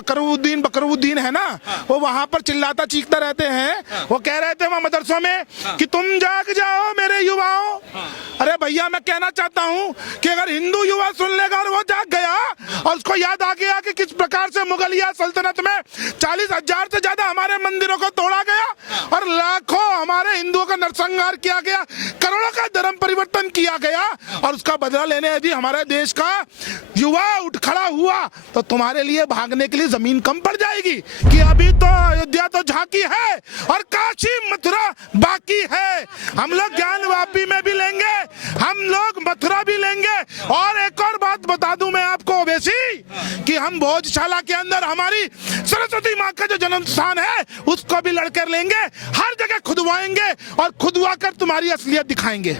बकरुद्दीन है ना, वो वहां पर चिल्लाता चीखता रहते हैं। वो कह रहे थे वहां मदरसों में कि तुम जाग जाओ मेरे युवाओं। अरे भैया मैं कहना चाहता हूं कि अगर हिंदू युवा सुन लेगा और वो जाग गया और उसको याद आ गया कि किस प्रकार से मुगलिया सल्तनत में 40,000 से ज्यादा हमारे मंदिरों को तोड़ा गया और लाखों हमारे हिंदुओं का नरसंहार किया गया, करोड़ों का धर्म परिवर्तन किया गया, और उसका बदला लेने यदि हमारे देश का युवा उठ खड़ा हुआ तो तुम्हारे लिए भागने के लिए जमीन कम पड़ जाएगी। कि अभी तो अयोध्या तो झांकी है और काशी मथुरा बाकी है। हम लोग ज्ञानवापी में भी लेंगे, हम लोग मथुरा भी लेंगे। और एक और बात बता दूं मैं आपको वैसी कि हम भोजशाला के अंदर हमारी सरस्वती माँ का जो जन्म स्थान है उसको भी लड़कर लेंगे, हर जगह खुदवाएंगे और खुदवा कर तुम्हारी असलियत दिखाएंगे।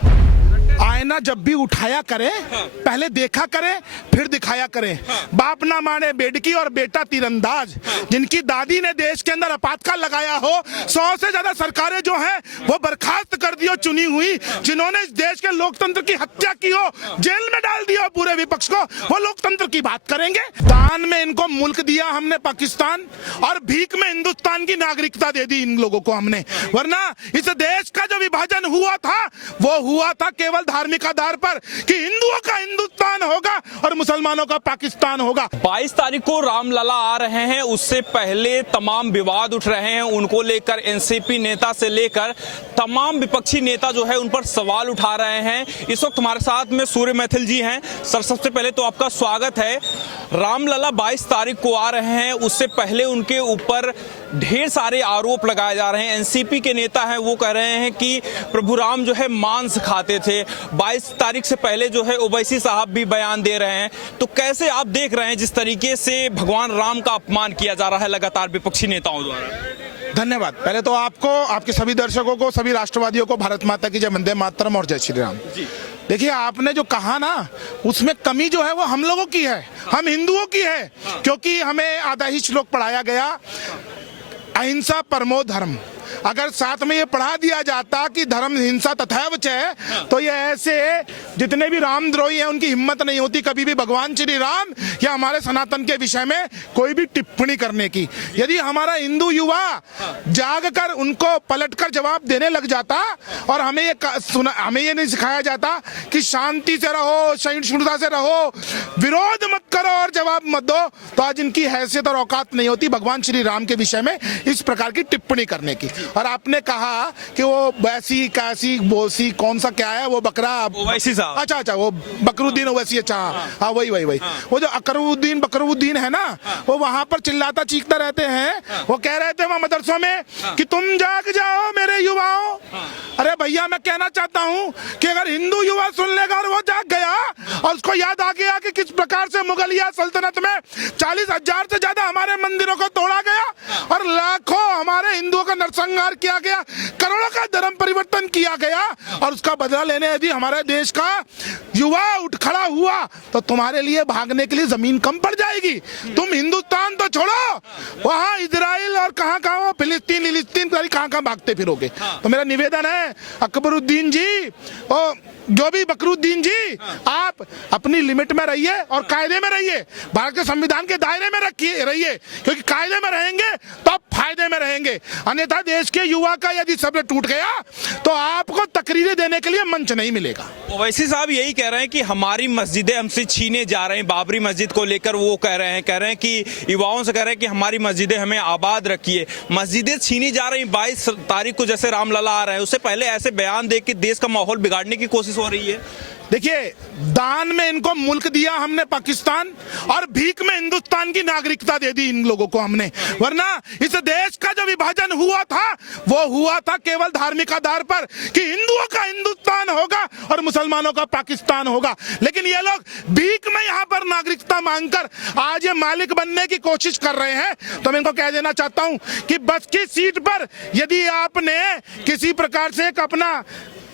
आईना जब भी उठाया करें पहले देखा करें फिर दिखाया करें। बाप ना माने बेडकी और बेटा तीरंदाज। जिनकी दादी ने देश के अंदर आपातकाल लगाया हो, 100 से ज्यादा सरकारें जो हैं वो बर्खास्त कर दी हो चुनी हुई, जिन्होंने इस देश के लोकतंत्र की हत्या की हो, जेल में डाल दिया हो पूरे विपक्ष को, वो लोकतंत्र की बात करेंगे। दान में इनको मुल्क दिया हमने पाकिस्तान, और भीख में हिंदुस्तान की नागरिकता दे दी इन लोगों को हमने। वरना इस देश का जो विभाजन हुआ था वो हुआ था केवल धार्मिक आधार पर कि हिंदुओं का हिंदुस्तान होगा और मुसलमानों का पाकिस्तान होगा। 22 तारीख को रामलला आ रहे हैं, उससे पहले तमाम विवाद उठ रहे हैं। उनको लेकर एनसीपी नेता से लेकर तमाम विपक्षी नेता जो है उन पर सवाल उठा रहे हैं। इस वक्त हमारे साथ में सूर्य मैथिल जी हैं। सर सबसे पहले तो आपका स्वागत है। रामलला 22 तारीख को आ रहे हैं, उससे पहले उनके ऊपर ढेर सारे आरोप लगाए जा रहे हैं। एनसीपी के नेता हैं वो कह रहे हैं कि प्रभु राम जो है मांस खाते थे। 22 तारीख से पहले जो है ओवैसी साहब भी बयान दे रहे हैं। तो कैसे आप देख रहे हैं जिस तरीके से भगवान राम का अपमान किया जा रहा है लगातार विपक्षी नेताओं द्वारा? धन्यवाद। पहले तो आपको, आपके सभी दर्शकों को, सभी राष्ट्रवादियों को भारत माता की जय, वंदे मातरम और जय श्री राम। देखिए आपने जो कहा ना उसमें कमी जो है वो हम लोगों की है, हम हिंदुओं की है। क्योंकि हमें आधा ही श्लोक पढ़ाया गया, अहिंसा परमो धर्म। अगर साथ में ये पढ़ा दिया जाता कि धर्म हिंसा तथैव च है, तो ये ऐसे जितने भी रामद्रोही हैं उनकी हिम्मत नहीं होती कभी भी भगवान श्री राम या हमारे सनातन के विषय में कोई भी टिप्पणी करने की। यदि हमारा हिंदू युवा जाग कर उनको पलटकर जवाब देने लग जाता और हमें ये नहीं सिखाया जाता कि शांति से रहो, सहिष्णुता से रहो, विरोध मत करो और जवाब मत दो, तो आज इनकी हैसियत और औकात नहीं होती भगवान श्री राम के विषय में इस प्रकार की टिप्पणी करने की। और आपने कहा कि वो वैसी कासी बोसी कौन सा क्या है वो बकरा ओवैसी साहब, अच्छा वो बकरुद्दीन ओवैसी, अच्छा हाँ वही वो जो बकरुद्दीन है ना, वो वहां पर चिल्लाता चीखता रहते हैं। वो कह रहे थे वहां मदरसों में कि तुम जाग जाओ मेरे युवाओं। अरे भैया मैं कहना चाहता हूं कि अगर हिंदू युवा सुन लेगा और वो जाग गया और उसको याद आ गया कि किस प्रकार से मुगलिया सल्तनत में 40,000 से ज्यादा हमारे मंदिरों को तोड़ा गया और लाखों हमारे हिंदुओं का नरसंहार किया गया, करोड़ों का धर्म परिवर्तन किया गया, और उसका बदला लेने यदि हमारे देश का युवा उठ खड़ा हुआ तो तुम्हारे लिए भागने के लिए जमीन कम पड़ जाएगी। तुम हिंदुस्तान तो छोड़ो, वहां इजराइल और कहां फिलिस्तीन कहां भागते फिरोगे। तो मेरा निवेदन है अकबरुद्दीन जी और जो भी बकरुद्दीन जी, आप अपनी लिमिट में रहिए और कायदे में रहिए, भारत के संविधान के दायरे में रहिए, क्योंकि कायदे में रहेंगे तो आप फायदे में रहेंगे। अन्यथा देश के युवा का यदि सब्र टूट गया तो आपको तकरीरें देने के लिए मंच नहीं मिलेगा। ओवैसी साहब यही कह रहे हैं कि हमारी मस्जिदें हमसे छीने जा रहे हैं। बाबरी मस्जिद को लेकर वो कह रहे हैं कि युवाओं से कह रहे हैं कि हमारी मस्जिदें हमें आबाद रखिए। मस्जिदें छीनी जा रही। 22 तारीख को जैसे रामलला आ रहे हैं उससे पहले ऐसे बयान दे के देश का माहौल बिगाड़ने की कोशिश हो रही है। देखिए दान में इनको मुल्क दिया हमने पाकिस्तान, और भीख में हिंदुस्तान की नागरिकता दे दी इन लोगों को हमने। वरना इस देश का जो विभाजन हुआ था वो हुआ था केवल धार्मिक आधार पर कि हिंदुओं का हिंदुस्तान होगा और मुसलमानों का पाकिस्तान होगा। लेकिन ये लोग भीख में यहाँ पर नागरिकता मांगकर आज ये मालिक बनने की कोशिश कर रहे हैं। तो मैं इनको कह देना चाहता हूं कि बस की सीट पर यदि आपने किसी प्रकार से एक अपना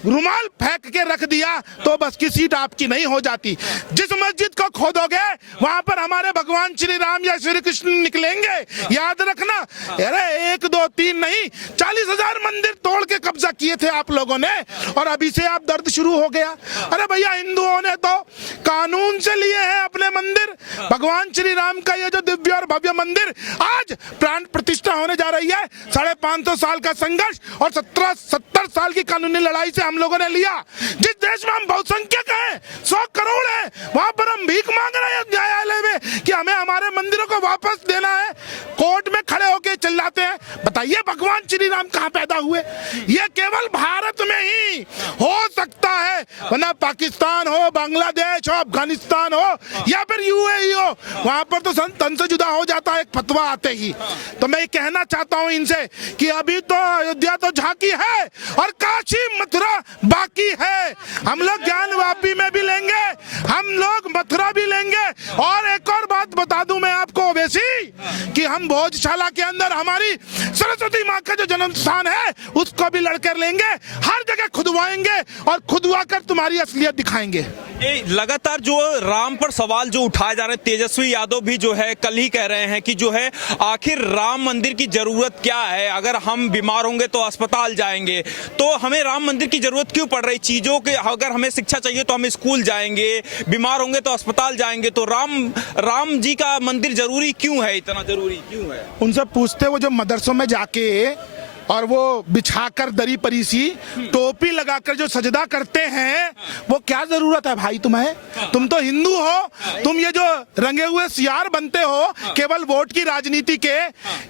रुमाल फेंक के रख दिया तो बस की सीट आपकी नहीं हो जाती। जिस मस्जिद को खोदोगे वहां पर हमारे भगवान श्री राम या श्री कृष्ण निकलेंगे, याद रखना। अरे 1 2 3 नहीं, 40,000 मंदिर तोड़ के कब्जा किए थे आप लोगों ने, और अभी से आप दर्द शुरू हो गया। अरे भैया, हिंदुओं ने तो कानून से लिए हैं अपने मंदिर। भगवान श्री राम का ये जो दिव्य और भव्य मंदिर आज प्राण प्रतिष्ठा होने जा रही है, 550 साल का संघर्ष और 70 साल की कानूनी लड़ाई से हम लोगों ने लिया। जिस देश में हम बहुसंख्यक हैं, 100 करोड़ है, वहां पर हम भीख मांग रहे हैं न्यायालय में कि हमें हमारे मंदिरों को वापस देना है। कोर्ट में खड़े होकर चिल्लाते हैं। बताइए भगवान श्री राम कहां पैदा हुए? ये केवल भारत में ही हो सकता है, वरना पाकिस्तान हो, बांग्लादेश हो, अफगानिस्तान हो या फिर यूएई हो, वहां पर तो तन से जुदा हो जाता है एक फतवा आते ही। तो मैं ये कहना चाहता हूं इनसे कि अभी तो अयोध्या तो झांकी है और काशी मथुरा बाकी है। हम लोग ज्ञानवापी में भी लेंगे, हम लोग मथुरा भी लेंगे। और एक और बात बता दूं मैं आपको ओवैसी, कि हम भोजशाला के अंदर हमारी सरस्वती माँ का जो जन्म स्थान है उसको भी लड़कर लेंगे, हर जगह खुदवाएंगे और खुदवा कर तुम्हारी असलियत दिखाएंगे। लगातार जो राम पर सवाल जो उठाए जा रहे हैं, तेजस्वी यादव भी जो है कल ही कह रहे हैं कि जो है आखिर राम मंदिर की जरूरत क्या है? अगर हम बीमार होंगे तो अस्पताल जाएंगे, तो हमें राम मंदिर की जरूरत क्यों पड़ रही? चीजों के, अगर हमें शिक्षा चाहिए तो हम स्कूल जाएंगे, बीमार होंगे तो अस्पताल जाएंगे, तो राम जी का मंदिर जरूरी क्यों है? इतना जरूरी क्यों है? उनसे पूछते, वो जो मदरसों में जाके और वो बिछाकर दरी परीसी टोपी लगाकर जो सजदा करते हैं, वो क्या जरूरत है भाई तुम्हें? तुम तो हिंदू हो, तुम ये जो रंगे हुए सियार बनते हो केवल वोट की राजनीति के,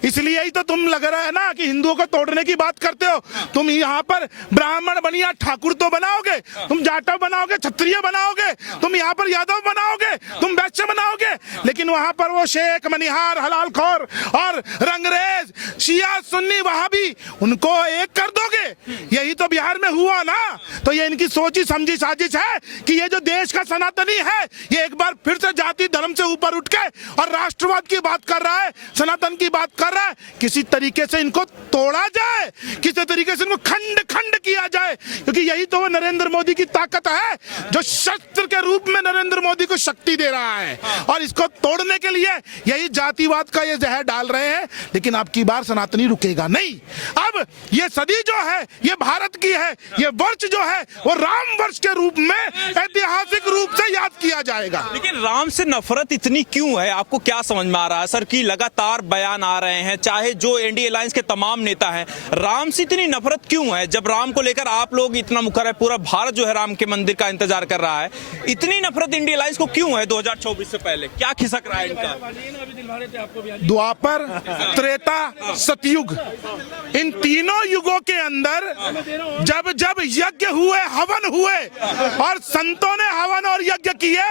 इसलिए ही तो तुम लग रहा है ना कि हिंदुओं को तोड़ने की बात करते हो। तुम यहाँ पर ब्राह्मण बनिया ठाकुर तो बनाओगे, तुम जाटव बनाओगे, क्षत्रिय बनाओगे, तुम यहाँ पर यादव बनाओगे, तुम वैश्य बनाओगे, लेकिन वहां पर वो शेख, मनिहार, हलालखोर और रंगरेज, शिया, सुन्नी, वहाबी, उनको एक कर दोगे। यही तो बिहार में हुआ ना। तो ये इनकी सोची समझी साजिश है कि ये जो देश का सनातनी है, ये एक बार फिर से जाति धर्म से ऊपर उठ के और राष्ट्रवाद की बात कर रहा है, सनातन की बात कर रहा है। किसी तरीके से इनको तोड़ा जाए, किसी तरीके से इनको खंड खंड किया जाए, क्योंकि यही तो वो नरेंद्र मोदी की ताकत है, जो शस्त्र के रूप में नरेंद्र मोदी को शक्ति दे रहा है। और इसको तोड़ने के लिए यही जातिवाद का ये जहर डाल रहे हैं। लेकिन अब की बार सनातनी रुकेगा नहीं। अब ये सदी जो है ये भारत की है, ये वर्ष जो है वो राम वर्ष के रूप में ऐतिहासिक रूप से याद किया जाएगा। लेकिन राम से नफरत इतनी क्यों है? आपको क्या समझ में आ रहा है सर कि लगातार बयान आ रहे हैं, चाहे जो एनडीए अलायंस के तमाम नेता हैं, राम से इतनी नफरत क्यों है? जब राम को लेकर आप लोग इतना मुखर है, पूरा भारत जो है राम के मंदिर का इंतजार कर रहा है, इतनी नफरत इंडिया अलायंस को क्यों है? 2024 से पहले क्या खिसक रहा है इनका? द्वापर, त्रेता, सतयुग, इन तीनों युगों के अंदर जब जब यज्ञ हुए, हवन हुए और संतों ने हवन और यज्ञ किए,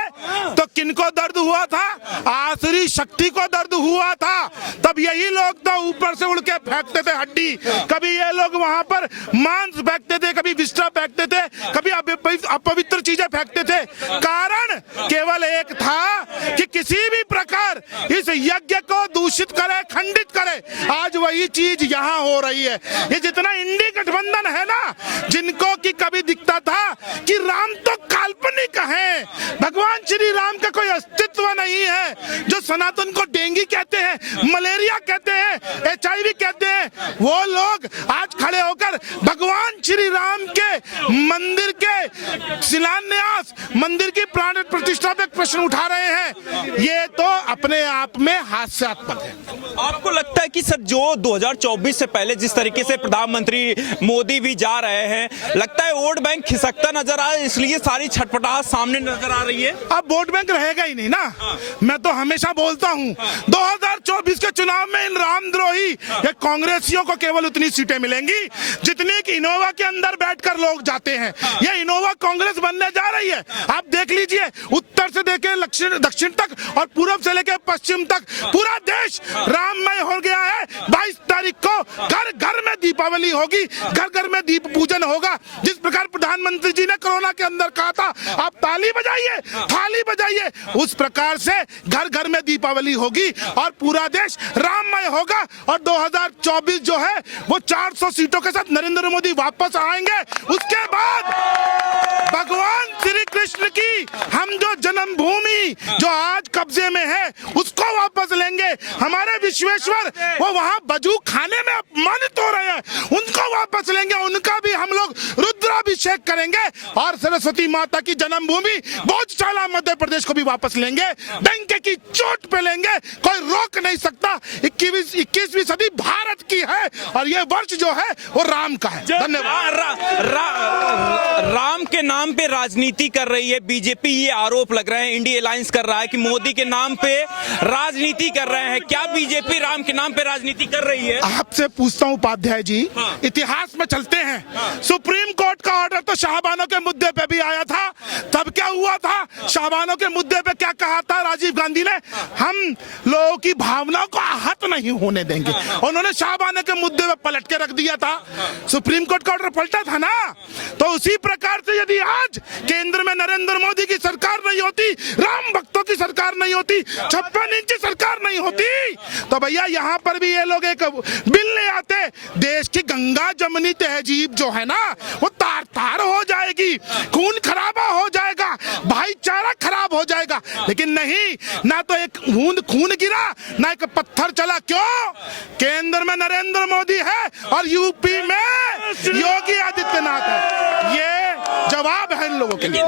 तो किनको दर्द हुआ था? आसुरी शक्ति को दर्द हुआ था। तब यही लोग तो ऊपर से उड़ के फेंकते थे हड्डी, कभी ये लोग वहां पर मांस फेंकते थे, कभी विष्ठा फेंकते थे, कभी अपवित्र चीजें फेंकते थे। कारण केवल एक था कि किसी भी प्रकार इस यज्ञ को दूषित करे, खंडित करे। आज वही चीज यहाँ हो रही है। ये जितना इंडी गठबंधन है ना, जिनको कि कभी दिखता था कि राम तो काल्पनिक है, भगवान श्री राम का कोई अस्तित्व नहीं है, जो सनातन को डेंगू कहते हैं, मलेरिया कहते हैं, HIV कहते हैं, वो लोग आज खड़े होकर भगवान श्री राम के मंदिर के शिलान्यास, मंदिर की प्राण प्रतिष्ठा पे प्रश्न उठा रहे हैं। ये तो अपने आप में हास्यास्पद है। आपको लगता है कि सर जो 2024 से पहले जिस तरीके से प्रधानमंत्री मोदी भी जा रहे हैं, लगता है वोट बैंक खिसकता नजर आ रहा है, इसलिए सारी छटपटाहट सामने नजर आ रही है? अब वोट बैंक रहेगा ही नहीं ना। मैं तो हमेशा बोलता हूं 2024 के चुनाव में इन रामद्रोही या कांग्रेसियों को केवल उतनी सीटें मिलेंगी जितनी कि इनोवा के अंदर बैठकर लोग जाते हैं। ये इनोवा कांग्रेस बनने जा रही है। आप देख लीजिए, उत्तर से देखे दक्षिण तक और पूर्व से लेकर पश्चिम तक पूरा देश राममय हो गया है। 22 तारीख को घर घर में दीपावली होगी, घर घर में दीप पूजन होगा। जिस प्रकार प्रधानमंत्री जी ने कोरोना के अंदर कहा था आप ताली बजाइए, थाली बजाइए, उस प्रकार से घर घर में दीपावली होगी और पूरा देश राममय होगा। और 2024 जो है वो 400 सीटों के साथ नरेंद्र मोदी वापस आएंगे। उसके बाद भगवान श्री कृष्ण की हम जो जन्मभूमि जो आज कब्जे में है उसको वापस लेंगे। हमारे विश्वेश्वर वो वहां बजू खाने में अपमानित हो रहे हैं, उनको वापस लेंगे। उनका भी हम लोग रुद्राभिषेक करेंगे और सरस्वती माता की जन्मभूमि भोजशाला मध्य प्रदेश को भी वापस लेंगे। डंके की चोट पे लेंगे, कोई रोक नहीं सकता। 21वीं सदी भारत की है और ये वर्ष जो है वो राम का है। धन्यवाद। राम के नाम पे राजनीति कर रही है बीजेपी, ये आरोप लग रहे हैं, इंडिया अलायंस कर रहा है कि मोदी के नाम पे राजनीति कर रहे हैं। क्या बीजेपी राम के नाम पे राजनीति कर रही है? आपसे पूछता हूं उपाध्याय जी, इतिहास में चलते हैं। सुप्रीम कोर्ट का ऑर्डर तो शाहबानों के मुद्दे पे भी आया था, तब क्या हुआ था? शाहबानों के मुद्दे पे क्या कहा था राजीव गांधी ने? हम लोगों की भावनाओं को आहत नहीं होने देंगे। उन्होंने शाहबानों के मुद्दे पे पलट के रख दिया था। सुप्रीम कोर्ट का ऑर्डर पलटा था ना। तो उसी प्रकार से यदि आज केंद्र में नरेंद्र मोदी की सरकार नहीं होती, राम भक्तों की सरकार नहीं होती, 56 इंच सरकार नहीं होती, तो भैया यहाँ पर भी ये लोग एक बिल ले आते, देश की गंगा जमनी तहजीब जो है ना वो तार तार हो जाएगी, खून खराबा हो जाएगा, भाईचारा खराब हो जाएगा। लेकिन नहीं, ना तो एक बूंद खून गिरा ना एक पत्थर चला। क्यों? केंद्र में नरेंद्र मोदी है और यूपी में योगी आदित्यनाथ है। ये जवाब है इन लोगों के लिए।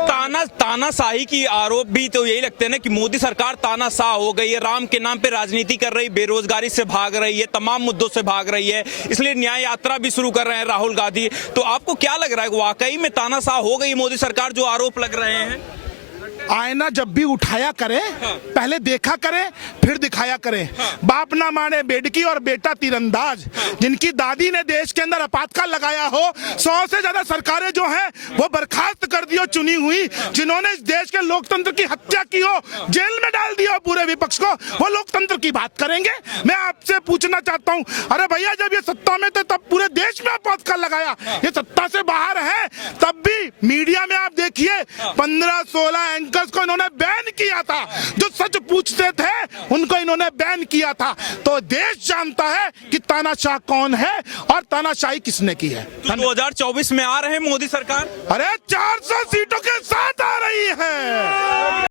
तानाशाही की आरोप भी तो यही लगते हैं ना कि मोदी सरकार तानाशाह हो गई है, राम के नाम पे राजनीति कर रही, बेरोजगारी से भाग रही है, तमाम मुद्दों से भाग रही है, इसलिए न्याय यात्रा भी शुरू कर रहे हैं राहुल गांधी। तो आपको क्या लग रहा है, वाकई में तानाशाह हो गई मोदी सरकार जो आरोप लग रहे हैं? आईना जब भी उठाया करे, पहले देखा करे फिर दिखाया करे। बाप ना माने बेडकी और बेटा तीरंदाज। जिनकी दादी ने देश के अंदर आपातकाल लगाया हो, 100 से ज्यादा सरकारें जो हैं वो बर्खास्त कर दी हो चुनी हुई, जिन्होंने इस देश के लोकतंत्र की हत्या की हो, जेल में डाल दिया हो पूरे विपक्ष को, वो लोकतंत्र की बात करेंगे? मैं आपसे पूछना चाहता हूं, अरे भैया जब ये सत्ता में थे तब पूरे देश में आपातकाल लगाया, ये सत्ता से बाहर है तब भी मीडिया में आप देखिए 15-16 एंकर्स को इन्होंने बैन किया था। जो सच पूछते थे उनको इन्होंने बैन किया था। तो देश जानता है कि तानाशाह कौन है और तानाशाही किसने की है। तो 2024 में आ रहे हैं मोदी सरकार। अरे 400 सीटों के